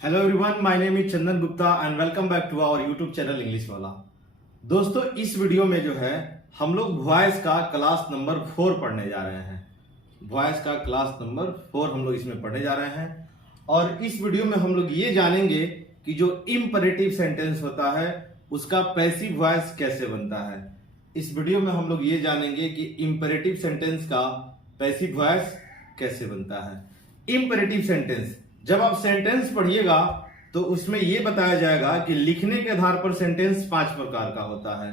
Hello everyone, my name is Chandan Gupta and welcome back to our YouTube channel English Wala. दोस्तों, इस video में जो है हम लोग वॉइस का क्लास नंबर 4 पढ़ने जा रहे हैं। वॉइस का क्लास नंबर 4 हम लोग इसमें पढ़ने जा रहे हैं और इस वीडियो में हम लोग ये जानेंगे कि जो इंपरेटिव सेंटेंस होता है उसका पैसिव वॉइस कैसे बनता है। इस वीडियो में हम लोग ये जानेंगे कि इंपरेटिव सेंटेंस का पैसिव वॉइस कैसे बनता है। इंपरेटिव सेंटेंस, जब आप सेंटेंस पढ़िएगा तो उसमें यह बताया जाएगा कि लिखने के आधार पर सेंटेंस 5 प्रकार का होता है।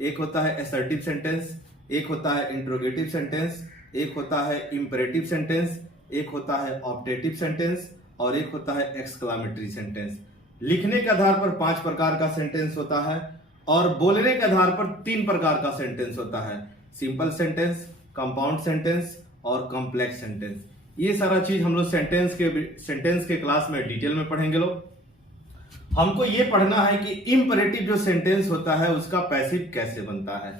एक होता है असर्टिव सेंटेंस, एक होता है इंट्रोगेटिव सेंटेंस, एक होता है इंपरेटिव सेंटेंस, एक होता है ऑप्टेटिव सेंटेंस और एक होता है एक्सक्लामेटरी सेंटेंस। लिखने के आधार पर 5 प्रकार का सेंटेंस होता है और बोलने के आधार पर 3 प्रकार का सेंटेंस होता है, सिंपल सेंटेंस, कंपाउंड सेंटेंस और कॉम्प्लेक्स सेंटेंस। ये सारा चीज हम लोग सेंटेंस के क्लास में डिटेल में पढ़ेंगे। लोग हमको ये पढ़ना है कि इंपरेटिव जो सेंटेंस होता है उसका पैसिव कैसे बनता है।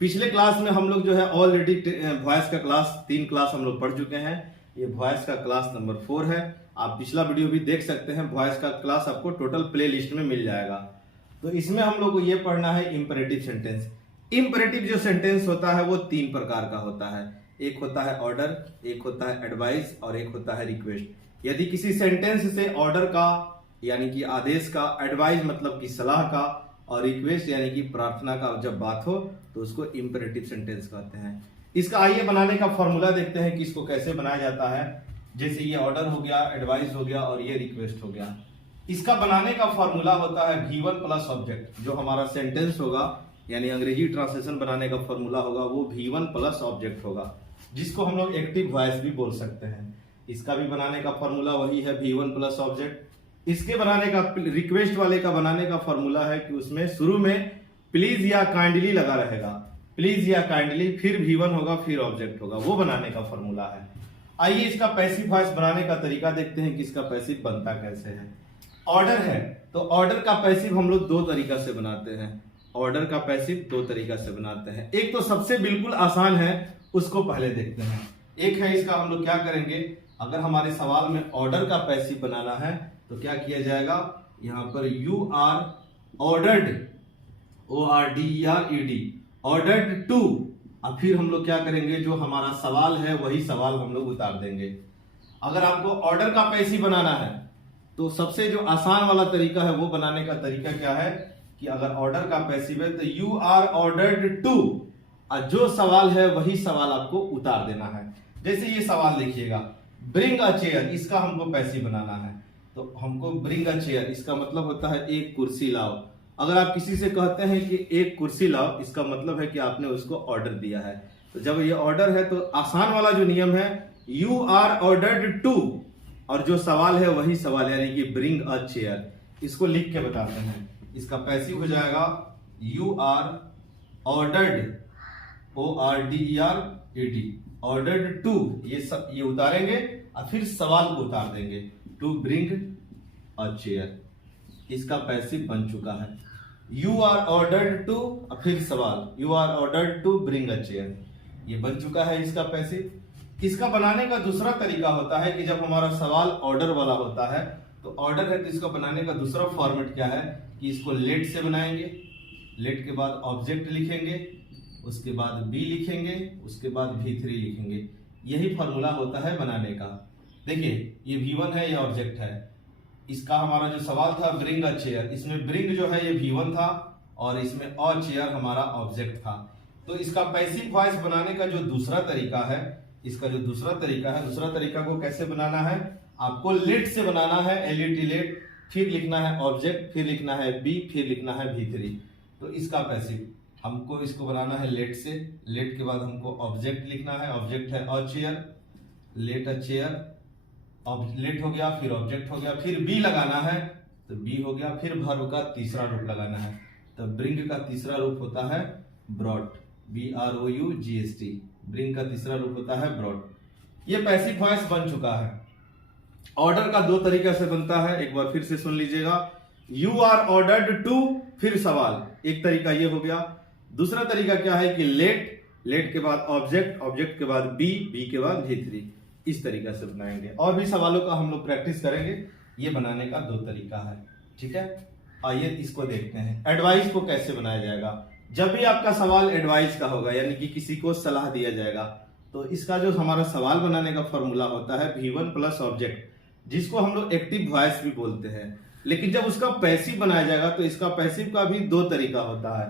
पिछले क्लास में हम लोग जो है ऑलरेडी वॉइस का क्लास 3 क्लास हम लोग पढ़ चुके हैं। ये वॉइस का क्लास नंबर 4 है। आप पिछला वीडियो भी देख सकते हैं। वॉइस का क्लास आपको टोटल प्ले लिस्ट में मिल जाएगा। तो इसमें हम लोग को ये पढ़ना है इंपरेटिव सेंटेंस। इंपरेटिव जो सेंटेंस होता है वो 3 प्रकार का होता है। एक होता है ऑर्डर, एक होता है एडवाइस और एक होता है रिक्वेस्ट। यदि किसी सेंटेंस से ऑर्डर का यानी कि आदेश का, एडवाइस मतलब कि सलाह का और रिक्वेस्ट यानी कि प्रार्थना का जब बात हो तो उसको इंपरेटिव सेंटेंस कहते हैं। इसका आइए बनाने का फॉर्मूला देखते हैं कि इसको कैसे बनाया जाता है। जैसे ये ऑर्डर हो गया, एडवाइस हो गया और ये रिक्वेस्ट हो गया। इसका बनाने का फॉर्मूला होता है V1 प्लस ऑब्जेक्ट। जो हमारा सेंटेंस होगा यानी अंग्रेजी ट्रांसलेशन बनाने का फॉर्मूला होगा वो V1 प्लस ऑब्जेक्ट होगा, जिसको हम लोग एक्टिव वॉइस भी बोल सकते हैं। इसका भी बनाने का फॉर्मूला वही है V1 प्लस ऑब्जेक्ट। इसके बनाने का, रिक्वेस्ट वाले का बनाने का फॉर्मूला है कि उसमें शुरू में प्लीज या काइंडली लगा रहेगा। प्लीज या काइंडली, फिर V1 होगा, फिर ऑब्जेक्ट होगा। वो बनाने का फॉर्मूला है। आइए इसका पैसिव वॉइस बनाने का तरीका देखते हैं कि इसका पैसिव बनता कैसे है। ऑर्डर है तो ऑर्डर का पैसिव हम लोग 2 तरीका से बनाते हैं। ऑर्डर का पैसिव 2 तरीका से बनाते हैं। एक तो सबसे बिल्कुल आसान है, उसको पहले देखते हैं। एक है इसका, हम लोग क्या करेंगे, अगर हमारे सवाल में ऑर्डर का पैसिव बनाना है तो क्या किया जाएगा, यहां पर you are ordered, ORDERED, ordered to. अब फिर हम लोग क्या करेंगे, जो हमारा सवाल है वही सवाल हम लोग उतार देंगे। अगर आपको ऑर्डर का पैसिव बनाना है तो सबसे जो आसान वाला तरीका है वो बनाने का तरीका क्या है कि अगर ऑर्डर का पैसिव है तो यू आर ऑर्डर्ड टू, जो सवाल है वही सवाल आपको उतार देना है। जैसे ये सवाल देखिएगा, ब्रिंग अ चेयर, इसका हमको पैसिव बनाना है तो हमको ब्रिंग अ चेयर, इसका मतलब होता है एक कुर्सी लाओ। अगर आप किसी से कहते हैं कि एक कुर्सी लाओ, इसका मतलब है कि आपने उसको ऑर्डर दिया है। तो जब ये ऑर्डर है तो आसान वाला जो नियम है, यू आर ऑर्डर्ड टू और जो सवाल है वही सवाल यानी कि ब्रिंग अ चेयर। इसको लिख के बताते हैं। इसका पैसिव हो जाएगा you are ordered, ORDERED, ordered to, ये उतारेंगे और फिर सवाल को उतार देंगे, टू ब्रिंग अ चेयर। इसका पैसिव बन चुका है। यू आर ऑर्डर्ड टू और फिर सवाल, you are ordered to bring a chair, ये बन चुका है इसका पैसिव। इसका बनाने का दूसरा तरीका होता है कि जब हमारा सवाल ऑर्डर वाला होता है तो ऑर्डर है तो इसका बनाने का दूसरा फॉर्मेट क्या है कि इसको लेट से बनाएंगे। लेट के बाद ऑब्जेक्ट लिखेंगे, उसके बाद बी लिखेंगे, उसके बाद V3 लिखेंगे। यही फॉर्मूला होता है बनाने का। देखिए ये V1 है, ये ऑब्जेक्ट है। इसका हमारा जो सवाल था ब्रिंग अ चेयर, इसमें ब्रिंग जो है ये V1 था और इसमें अ चेयर हमारा ऑब्जेक्ट था। तो इसका पैसिव वॉइस बनाने का जो दूसरा तरीका है, इसका जो दूसरा तरीका को कैसे बनाना है, आपको लेट से बनाना है, LET लेट, फिर लिखना है ऑब्जेक्ट, फिर लिखना है बी, फिर लिखना है V3। तो इसका पैसिव हमको इसको बनाना है लेट से। लेट के बाद हमको ऑब्जेक्ट लिखना है, ऑब्जेक्ट है अ चेयर, लेट अ चेयर, लेट हो गया, फिर ऑब्जेक्ट हो गया, फिर बी लगाना है तो बी हो गया, फिर वर्ब का तीसरा रूप लगाना है। तो ब्रिंग का तीसरा रूप होता है ब्रॉट, BROUGHT, ब्रिंग का तीसरा रूप होता है ब्रॉट। ये पैसिव वॉइस बन चुका है। ऑर्डर का 2 तरीका से बनता है, एक बार फिर से सुन लीजिएगा। यू आर ऑर्डर्ड टू, फिर सवाल, एक तरीका ये हो गया। दूसरा तरीका क्या है कि लेट, लेट के बाद ऑब्जेक्ट, ऑब्जेक्ट के बाद बी, बी के बाद V3। इस तरीका से बनाएंगे। और भी सवालों का हम लोग प्रैक्टिस करेंगे। ये बनाने का दो तरीका है, ठीक है। आइए इसको देखते हैं। एडवाइस को कैसे बनाया जाएगा। जब भी आपका सवाल एडवाइस का होगा, यानी कि किसी को सलाह दिया जाएगा, तो इसका जो हमारा सवाल बनाने का फॉर्मूला होता है V1 प्लस ऑब्जेक्ट, जिसको हम लोग एक्टिव वॉइस भी बोलते हैं। लेकिन जब उसका पैसिव बनाया जाएगा तो इसका पैसिव का भी दो तरीका होता है।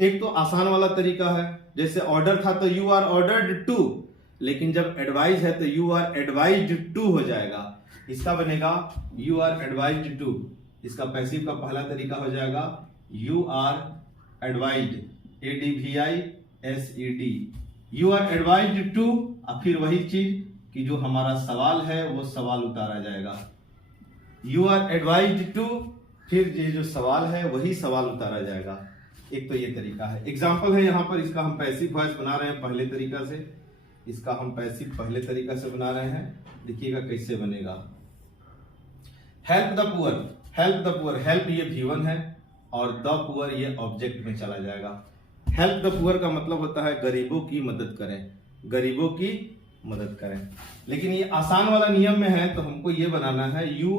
एक तो आसान वाला तरीका है, जैसे ऑर्डर था तो यू आर ऑर्डर्ड टू, लेकिन जब एडवाइस है तो यू आर एडवाइज्ड टू हो जाएगा। इसका बनेगा यू आर एडवाइज्ड टू। इसका पैसिव का पहला तरीका हो जाएगा you are advised, ADVISED, you are advised to. और फिर वही चीज कि जो हमारा सवाल है वो सवाल उतारा जाएगा, यू आर एडवाइज्ड टू, फिर ये जो सवाल है वही सवाल उतारा जाएगा। एक तो ये तरीका है। एग्जाम्पल है यहाँ पर, इसका हम पैसिव वॉइस बना रहे हैं पहले तरीका से। इसका हम पैसिव पहले तरीका से बना रहे हैं, देखिएगा कैसे बनेगा। Help the poor, help the poor, help ये V1 है और द पुअर ये ऑब्जेक्ट में चला जाएगा। हेल्प द पुअर का मतलब होता है गरीबों की मदद करें, गरीबों की मदद करें। लेकिन ये आसान वाला नियम में है तो हमको ये बनाना है you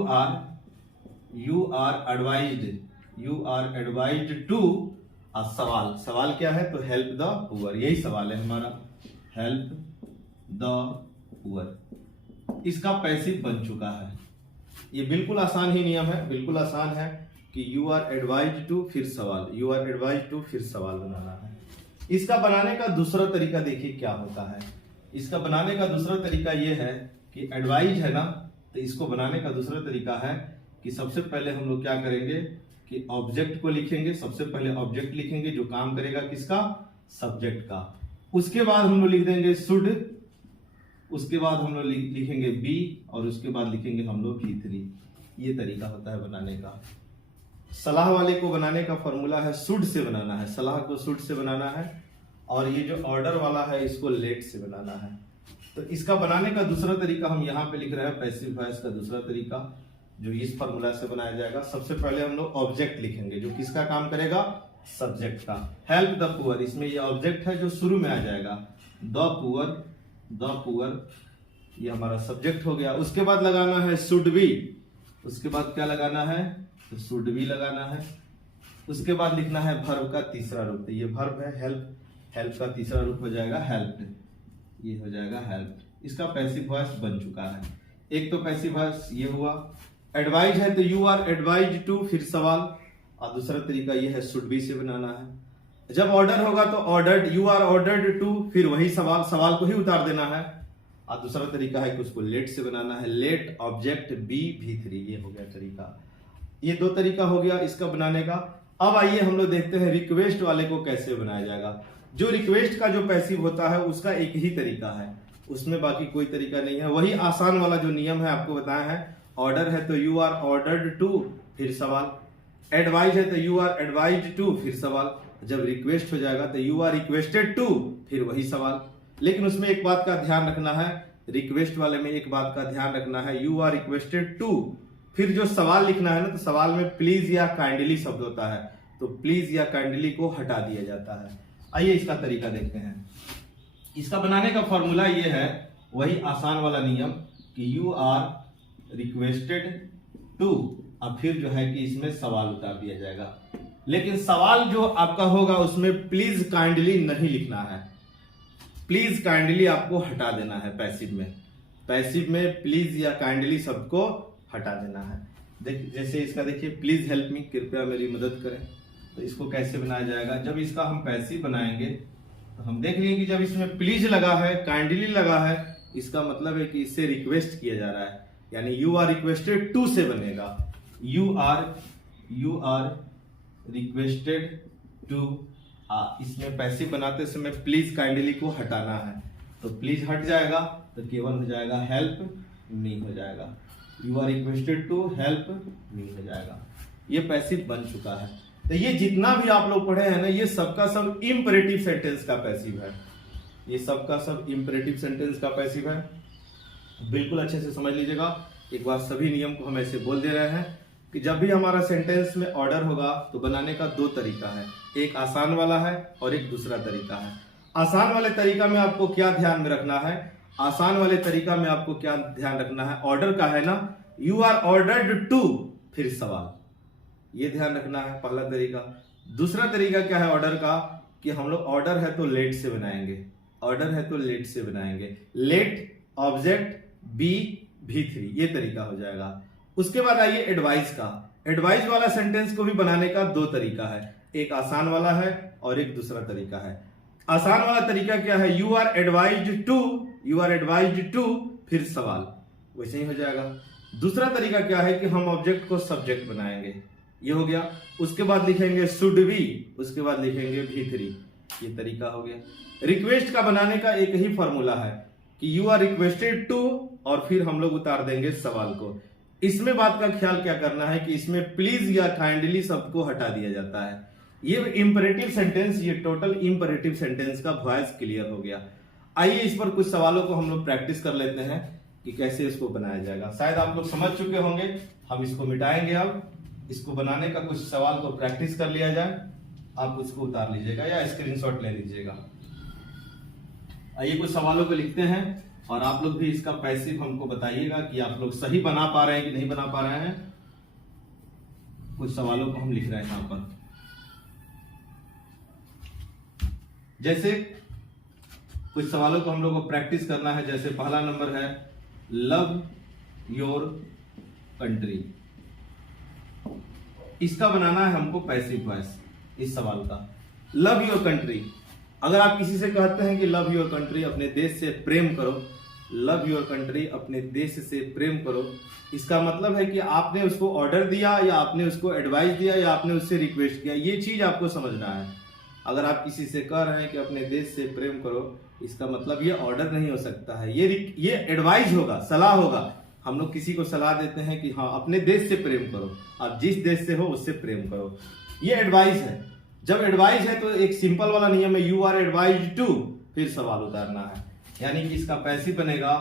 are advised, you are advised to. सवाल, सवाल क्या है तो हेल्प द पुअर, यही सवाल है हमारा, हेल्प द पुअर। इसका पैसिव बन चुका है। ये बिल्कुल आसान ही नियम है, बिल्कुल आसान है कि यू आर एडवाइज्ड टू फिर सवाल, यू आर एडवाइज्ड टू फिर सवाल बनाना है। इसका बनाने का दूसरा तरीका देखिए क्या होता है। इसका बनाने का दूसरा तरीका ये है कि एडवाइज है ना, तो इसको बनाने का दूसरा तरीका है कि सबसे पहले हम लोग क्या करेंगे कि ऑब्जेक्ट को लिखेंगे। सबसे पहले ऑब्जेक्ट लिखेंगे जो काम करेगा किसका, सब्जेक्ट का। उसके बाद हम लोग लिख देंगे शुड, उसके बाद हम लोग लिखेंगे बी, और उसके बाद लिखेंगे हम लोग V3। ये तरीका होता है बनाने का। सलाह वाले को बनाने का फॉर्मूला है शुड से बनाना है, सलाह को शुड से बनाना है, और ये जो ऑर्डर वाला है इसको लेट से बनाना है। तो इसका बनाने का दूसरा तरीका हम यहाँ पे लिख रहे हैं, पैसिव वॉइस का दूसरा तरीका जो इस फॉर्मूला से बनाया जाएगा। सबसे पहले हम लोग ऑब्जेक्ट लिखेंगे जो किसका काम करेगा, सब्जेक्ट का। हेल्प द पुअर, इसमें ये ऑब्जेक्ट है जो शुरू में आ जाएगा। द पुअर, द पुअर ये हमारा सब्जेक्ट हो गया। उसके बाद लगाना है शुड बी, उसके बाद क्या लगाना है तो शुड बी लगाना है। उसके बाद लिखना है वर्ब का तीसरा रूप, तो ये वर्ब है हेल्प, हेल्प का तीसरा रूप हो जाएगा हेल्प्ड, ये हो जाएगा हेल्प। इसका पैसिव वॉइस बन चुका है। एक तो पैसिव वॉइस ये हुआ। एडवाइज है तो यू आर एडवाइज्ड टू फिर सवाल, और दूसरा तरीका ये है शुड बी से बनाना है। जब ऑर्डर होगा तो ordered, you are ordered to, फिर वही सवाल, सवाल को ही उतार देना है। और दूसरा तरीका है कि उसको लेट से बनाना है, लेट ऑब्जेक्ट बी V3। ये हो गया तरीका। ये दो तरीका हो गया इसका बनाने का। अब आइए हम लोग देखते हैं रिक्वेस्ट वाले को कैसे बनाया जाएगा। जो रिक्वेस्ट का जो पैसिव होता है उसका एक ही तरीका है, उसमें बाकी कोई तरीका नहीं है। वही आसान वाला जो नियम है आपको बताया है। ऑर्डर है तो यू आर ऑर्डर्ड टू फिर सवाल, एडवाइज है तो यू आर एडवाइज्ड टू फिर सवाल। जब रिक्वेस्ट हो जाएगा तो यू आर रिक्वेस्टेड टू फिर वही सवाल। लेकिन उसमें एक बात का ध्यान रखना है, रिक्वेस्ट वाले में एक बात का ध्यान रखना है, यू आर रिक्वेस्टेड टू, फिर जो सवाल लिखना है ना तो सवाल में प्लीज या काइंडली शब्द होता है, तो प्लीज या काइंडली को हटा दिया जाता है। आइए इसका तरीका देखते हैं। इसका बनाने का फॉर्मूला ये है, वही आसान वाला नियम कि यू आर रिक्वेस्टेड टू, अब फिर जो है कि इसमें सवाल उतार दिया जाएगा। लेकिन सवाल जो आपका होगा उसमें प्लीज काइंडली नहीं लिखना है, प्लीज काइंडली आपको हटा देना है। पैसिव में, पैसिव में प्लीज या काइंडली शब्द को हटा देना है। जैसे इसका देखिए, प्लीज हेल्प मी, कृपया मेरी मदद करें। तो इसको कैसे बनाया जाएगा, जब इसका हम पैसिव बनाएंगे तो हम देख लेंगे कि जब इसमें प्लीज लगा है, काइंडली लगा है, इसका मतलब है कि इससे रिक्वेस्ट किया जा रहा है, यानी यू आर रिक्वेस्टेड टू से बनेगा यू आर रिक्वेस्टेड टू। इसमें पैसिव बनाते समय प्लीज काइंडली को हटाना है, तो प्लीज हट जाएगा तो केवल हो जाएगा हेल्प मी हो जाएगा, you are requested to help me हो जाएगा। ये पैसिव बन चुका है। तो ये जितना भी आप लोग पढ़े हैं ना, ये सबका सब इंपरेटिव सेंटेंस का पैसिव है, ये सबका सब इंपरेटिव सेंटेंस का पैसिव है। बिल्कुल अच्छे से समझ लीजिएगा। एक बार सभी नियम को हम ऐसे बोल दे रहे हैं कि जब भी हमारा सेंटेंस में ऑर्डर होगा तो बनाने का दो तरीका है, एक आसान वाला है और एक दूसरा तरीका है। आसान वाले तरीका में आपको क्या ध्यान में रखना है, आसान वाले तरीका में आपको क्या ध्यान रखना है, ऑर्डर का है ना, यू आर ऑर्डर्ड टू, फिर सवाल। ये ध्यान रखना है पहला तरीका। दूसरा तरीका क्या है ऑर्डर का, कि हम लोग ऑर्डर है तो लेट से बनाएंगे, ऑर्डर है तो लेट से बनाएंगे। लेट ऑब्जेक्ट बी V3, ये तरीका हो जाएगा। उसके बाद आइए एडवाइस का। एडवाइस वाला सेंटेंस को भी बनाने का दो तरीका है, एक आसान वाला है और एक दूसरा तरीका है। आसान वाला तरीका क्या है, you are advised to, you are advised to, फिर सवाल, वैसे ही हो जाएगा। दूसरा तरीका क्या है कि हम ऑब्जेक्ट को सब्जेक्ट बनाएंगे, ये हो गया। उसके बाद लिखेंगे शुड बी, उसके बाद लिखेंगे V3, ये तरीका हो गया। रिक्वेस्ट का बनाने का एक ही फॉर्मूला है कि यू आर रिक्वेस्टेड टू, और फिर हम लोग उतार देंगे सवाल को। इसमें बात का ख्याल क्या करना है कि इसमें प्लीज या काइंडली शब्द को हटा दिया जाता है। ये इंपरेटिव सेंटेंस, ये टोटल इंपरेटिव सेंटेंस का वॉइस क्लियर हो गया। आइए इस पर कुछ सवालों को हम लोग प्रैक्टिस कर लेते हैं कि कैसे इसको बनाया जाएगा। शायद आप लोग समझ चुके होंगे, हम इसको मिटाएंगे। अब इसको बनाने का कुछ सवाल को प्रैक्टिस कर लिया जाए। आप उसको उतार लीजिएगा या स्क्रीनशॉट ले लीजिएगा। आइए कुछ सवालों को लिखते हैं और आप लोग भी इसका पैसिव हमको बताइएगा कि आप लोग सही बना पा रहे हैं कि नहीं बना पा रहे हैं। कुछ सवालों को हम लिख रहे हैं यहां पर, जैसे कुछ सवालों को हम लोग को प्रैक्टिस करना है। जैसे पहला नंबर है लव योर कंट्री, इसका बनाना है हमको पैसिव वॉइस इस सवाल का। लव योर कंट्री, अगर आप किसी से कहते हैं कि लव योर कंट्री, अपने देश से प्रेम करो, लव योर कंट्री, अपने देश से प्रेम करो, इसका मतलब है कि आपने उसको ऑर्डर दिया या आपने उसको एडवाइस दिया या आपने उससे रिक्वेस्ट किया, ये चीज आपको समझना है। अगर आप किसी से कह रहे हैं कि अपने देश से प्रेम करो, इसका मतलब ये ऑर्डर नहीं हो सकता है, ये एडवाइस होगा, सलाह होगा। हम लोग किसी को सलाह देते हैं कि हाँ अपने देश से प्रेम करो, आप जिस देश से हो उससे प्रेम करो, ये एडवाइस है। जब एडवाइस है तो एक सिंपल वाला नियम है, यू आर एडवाइज्ड टू, फिर सवाल उतारना है। यानी कि इसका पैसिव बनेगा,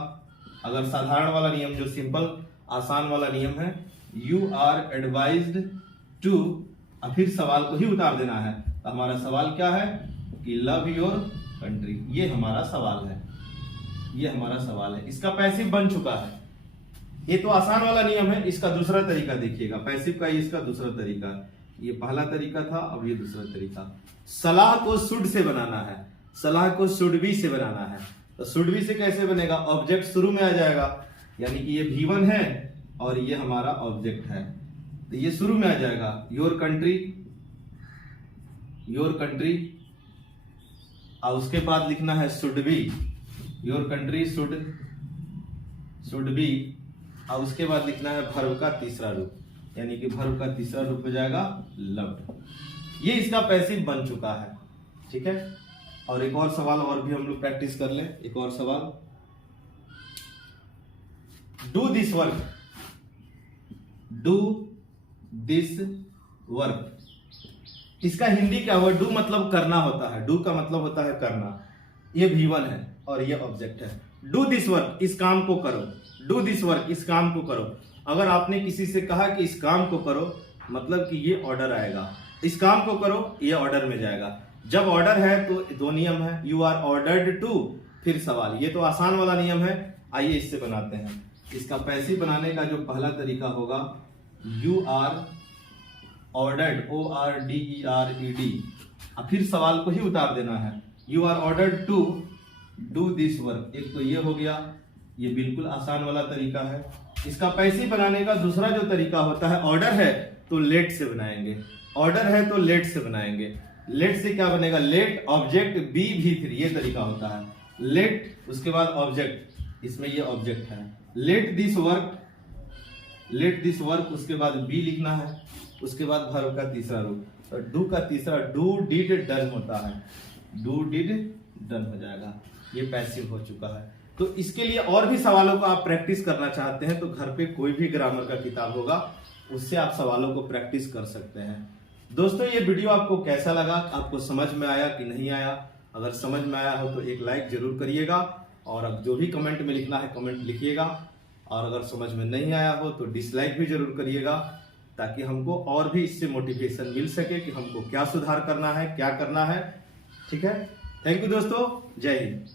अगर साधारण वाला नियम जो सिंपल आसान वाला नियम है, यू आर एडवाइज्ड टू, फिर सवाल को ही उतार देना है। तो हमारा सवाल क्या है कि लव योर कंट्री, ये हमारा सवाल है, ये हमारा सवाल है। इसका पैसिव बन चुका है। ये तो आसान वाला नियम है। इसका दूसरा तरीका देखिएगा, पैसिव का इसका दूसरा तरीका। ये पहला तरीका था, अब ये दूसरा तरीका। सलाह को शुड से बनाना है, सलाह को शुड बी से बनाना है। तो शुड बी से कैसे बनेगा, ऑब्जेक्ट शुरू में आ जाएगा, यानी कि ये V1 है और ये हमारा ऑब्जेक्ट है, तो ये शुरू में आ जाएगा। योर कंट्री, योर कंट्री, और उसके बाद लिखना है should be, your country should be, और उसके बाद लिखना है वर्ब का तीसरा रूप, यानी कि वर्ब का तीसरा रूप हो जाएगा लव्ड। ये इसका पैसिव बन चुका है, ठीक है। और एक और सवाल और भी हम लोग प्रैक्टिस कर लें। एक और सवाल, do this work, do this work, इसका हिंदी क्या हुआ, डू मतलब करना होता है, डू का मतलब होता है करना। ये V1 है और ये ऑब्जेक्ट है। डू दिस वर्क, इस काम को करो, डू दिस वर्क, इस काम को करो। अगर आपने किसी से कहा कि इस काम को करो, मतलब कि ये ऑर्डर आएगा, इस काम को करो, ये ऑर्डर में जाएगा। जब ऑर्डर है तो दो नियम है, यू आर ऑर्डर्ड टू, फिर सवाल। ये तो आसान वाला नियम है। आइए इससे बनाते हैं। इसका पैसिव बनाने का जो पहला तरीका होगा, यू आर ऑर्डर्ड, ORDERED, फिर सवाल को ही उतार देना है। You are ordered to do this work, एक तो ये हो गया, ये बिल्कुल आसान वाला तरीका है। इसका पैसिव बनाने का दूसरा जो तरीका होता है, ऑर्डर है तो लेट से बनाएंगे, ऑर्डर है तो लेट से बनाएंगे। लेट से क्या बनेगा, लेट ऑब्जेक्ट बी V3, ये तरीका होता है। लेट, उसके बाद ऑब्जेक्ट, इसमें ये ऑब्जेक्ट है। Let this work, let this work, उसके बाद बी लिखना है, उसके बाद वर्ब का तीसरा रूप। तो डू का तीसरा, डू डिड डन होता है, डू डिड डन हो जाएगा। ये पैसिव हो चुका है। तो इसके लिए और भी सवालों को आप प्रैक्टिस करना चाहते हैं तो घर पे कोई भी ग्रामर का किताब होगा, उससे आप सवालों को प्रैक्टिस कर सकते हैं। दोस्तों ये वीडियो आपको कैसा लगा, आपको समझ में आया कि नहीं आया? अगर समझ में आया हो तो एक लाइक जरूर करिएगा, और अब जो भी कमेंट में लिखना है कमेंट लिखिएगा, और अगर समझ में नहीं आया हो तो डिसलाइक भी जरूर करिएगा, ताकि हमको और भी इससे मोटिवेशन मिल सके कि हमको क्या सुधार करना है, क्या करना है। ठीक है, थैंक यू दोस्तों, जय हिंद।